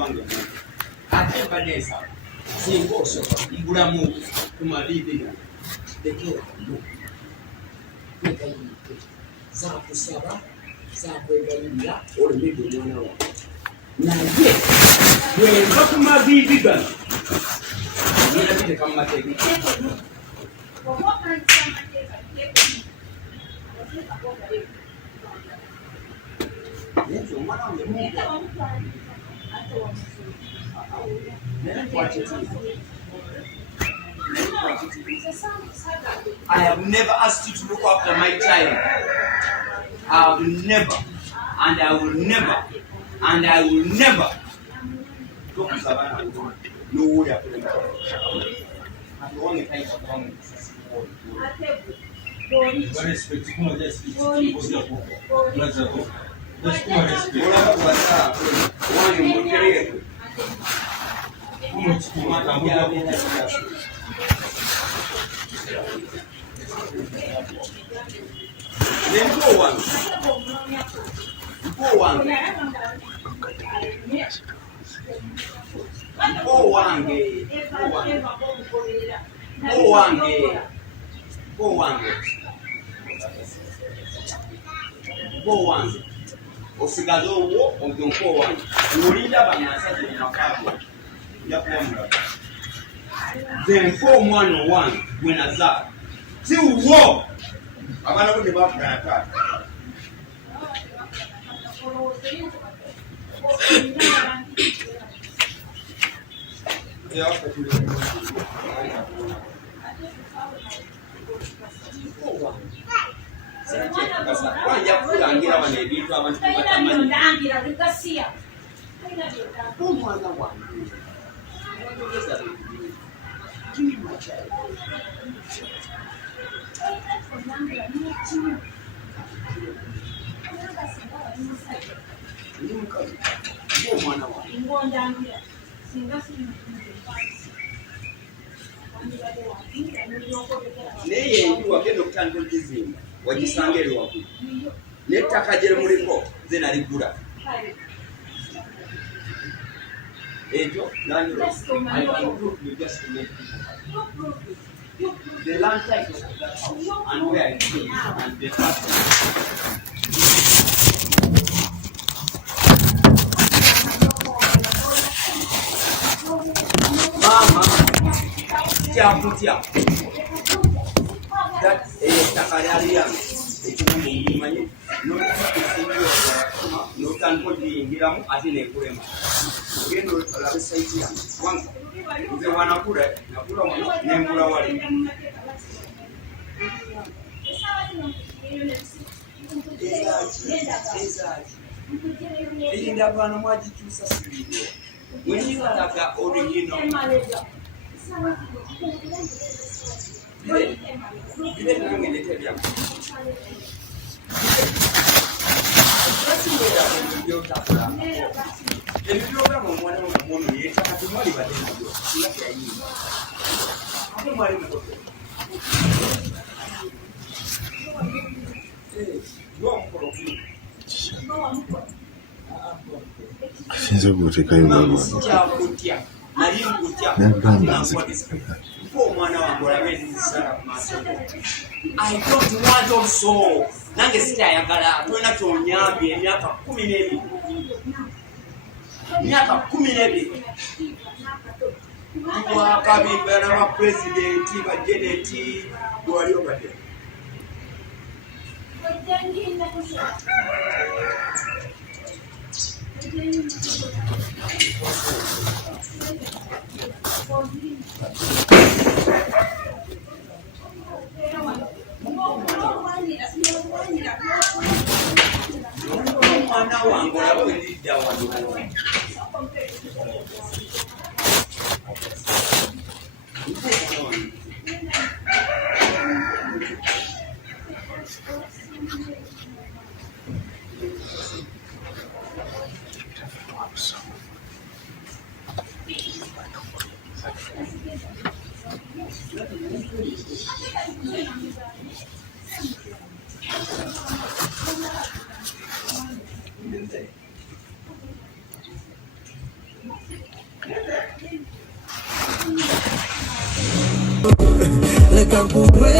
wange ate banesa singa osoka mbulamu kumalibira tekera mu zakusaba zakwegayirira olemedde omwana wange naye bwenva ku maviivi gano ngenda biteeka mu mateeka omwana wange I have never asked you to look after my child. I have never, and I will never, and I will never. No way I put it down. I'm the only kind of woman. Osigaze obwo obyonko wange olinda bannasajja mu makaago yakuwamula nfa omwana owange gwe nazaala si wo abaana bo ne bafugana taata wanja kulangira bano ebintu abantu batamanyi omwana wange omwana wange naye enju wagenda okutandika okizimba wagisanga eri waggulu n'ettaka gye muliko nze naligula ekyo the land title of that house and where it is and the fact Mama kutya that ettaka lyali yange ekibumu ngimanyi n'otandika ogiyingiramu ate nekulema ogenda olabe saiti yange wange nze wanakula nakula muno nengula wali erinda abaana mwagikyusa siriiwo mwenyibalaga origino ebibyogamu omwana omuno yeetaka temwali badde nabyo nga kyayinza ate mwali mukoto gwomukolo asinza okuteekayo kyakutya nali nkutya omwana wange olabe nzisala ku maaso I don't want also nange sitayagala tolina kyonyambye emyaka 12 myaka 12 bwakabimba n'abapulezidenti bajeneti gwali obadde omwana wange olaba endidda wano Leka nkuwe